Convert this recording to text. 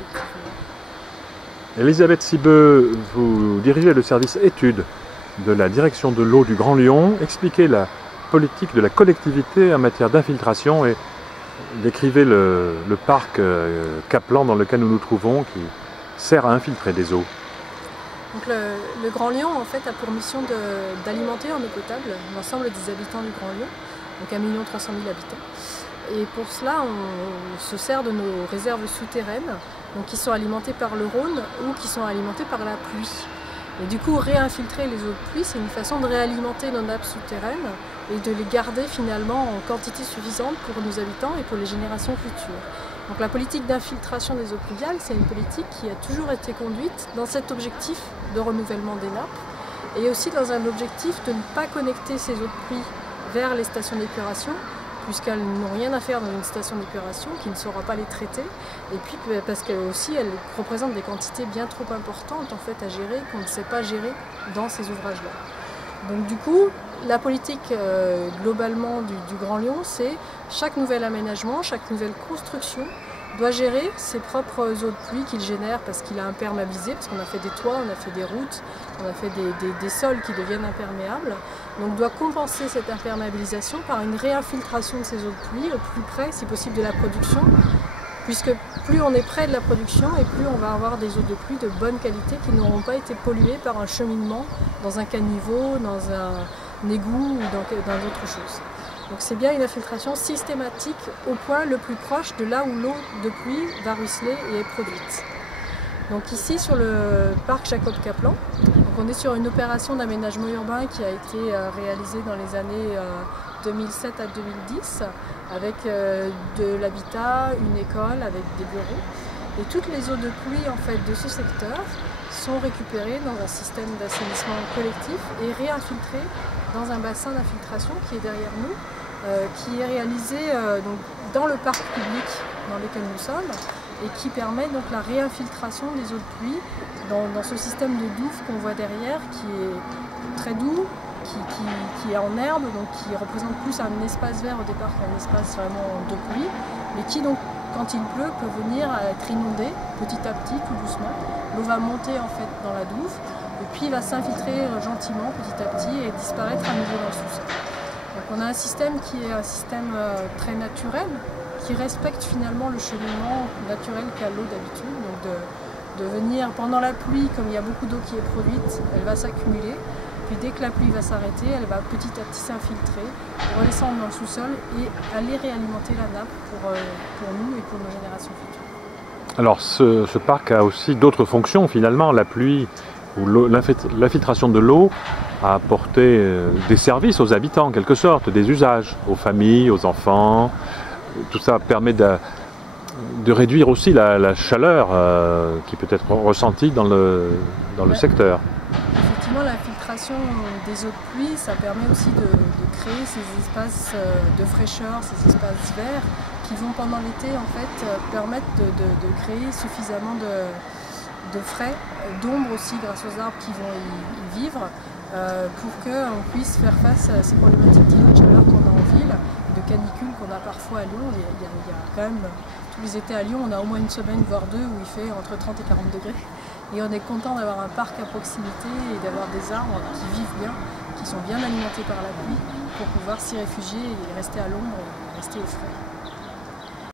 effectivement. Elisabeth Sibeux, vous dirigez le service études de la direction de l'eau du Grand Lyon. Expliquez la politique de la collectivité en matière d'infiltration et décrivez le parc Caplan dans lequel nous nous trouvons qui sert à infiltrer des eaux. Donc le Grand Lyon en fait a pour mission d'alimenter en eau potable l'ensemble des habitants du Grand Lyon, donc 1 300 000 habitants. Et pour cela, on se sert de nos réserves souterraines, donc qui sont alimentées par le Rhône ou qui sont alimentées par la pluie. Et du coup, réinfiltrer les eaux de pluie, c'est une façon de réalimenter nos nappes souterraines et de les garder finalement en quantité suffisante pour nos habitants et pour les générations futures. Donc la politique d'infiltration des eaux pluviales, c'est une politique qui a toujours été conduite dans cet objectif de renouvellement des nappes et aussi dans un objectif de ne pas connecter ces eaux de pluie vers les stations d'épuration, puisqu'elles n'ont rien à faire dans une station d'épuration, qui ne saura pas les traiter, et puis parce qu'elles aussi elles représentent des quantités bien trop importantes en fait à gérer, qu'on ne sait pas gérer dans ces ouvrages-là. Donc du coup, la politique globalement du Grand Lyon, c'est chaque nouvel aménagement, chaque nouvelle construction doit gérer ses propres eaux de pluie qu'il génère parce qu'il a imperméabilisé, parce qu'on a fait des toits, on a fait des routes, on a fait des sols qui deviennent imperméables. Donc doit compenser cette imperméabilisation par une réinfiltration de ces eaux de pluie au plus près, si possible, de la production, puisque plus on est près de la production et plus on va avoir des eaux de pluie de bonne qualité qui n'auront pas été polluées par un cheminement dans un caniveau, dans un égout ou dans d'autres choses. Donc c'est bien une infiltration systématique au point le plus proche de là où l'eau de pluie va ruisseler et est produite. Donc ici sur le parc Jacob Caplan, on est sur une opération d'aménagement urbain qui a été réalisée dans les années 2007 à 2010 avec de l'habitat, une école, avec des bureaux. Et toutes les eaux de pluie en fait, de ce secteur sont récupérées dans un système d'assainissement collectif et réinfiltrées dans un bassin d'infiltration qui est derrière nous, qui est réalisé donc, dans le parc public dans lequel nous sommes et qui permet donc la réinfiltration des eaux de pluie dans ce système de douve qu'on voit derrière qui est très doux, qui est en herbe, donc qui représente plus un espace vert au départ qu'un espace vraiment de pluie, mais qui donc quand il pleut peut venir être inondé petit à petit, tout doucement. L'eau va monter en fait dans la douve et puis va s'infiltrer gentiment petit à petit et disparaître à nouveau dans le sous-sol. Donc on a un système qui est un système très naturel, qui respecte finalement le cheminement naturel qu'a l'eau d'habitude. Donc de venir pendant la pluie, comme il y a beaucoup d'eau qui est produite, elle va s'accumuler. Puis dès que la pluie va s'arrêter, elle va petit à petit s'infiltrer, redescendre dans le sous-sol et aller réalimenter la nappe pour nous et pour nos générations futures. Alors ce parc a aussi d'autres fonctions finalement. La pluie ou l'infiltration de l'eau a apporté des services aux habitants en quelque sorte, des usages aux familles, aux enfants. Tout ça permet de réduire aussi la chaleur qui peut être ressentie dans le secteur. Effectivement, l'infiltration des eaux de pluie, ça permet aussi de créer ces espaces de fraîcheur, ces espaces verts qui vont pendant l'été en fait permettre de créer suffisamment de frais, d'ombre aussi grâce aux arbres qui vont y vivre pour qu'on puisse faire face à ces problématiques d'îlots de chaleur qu'on a en ville, de canicule qu'on a parfois à Lyon. Il y a quand même, tous les étés à Lyon, on a au moins une semaine, voire deux, où il fait entre 30 et 40 degrés. Et on est content d'avoir un parc à proximité et d'avoir des arbres qui vivent bien, qui sont bien alimentés par la pluie, pour pouvoir s'y réfugier et rester à l'ombre et rester au frais.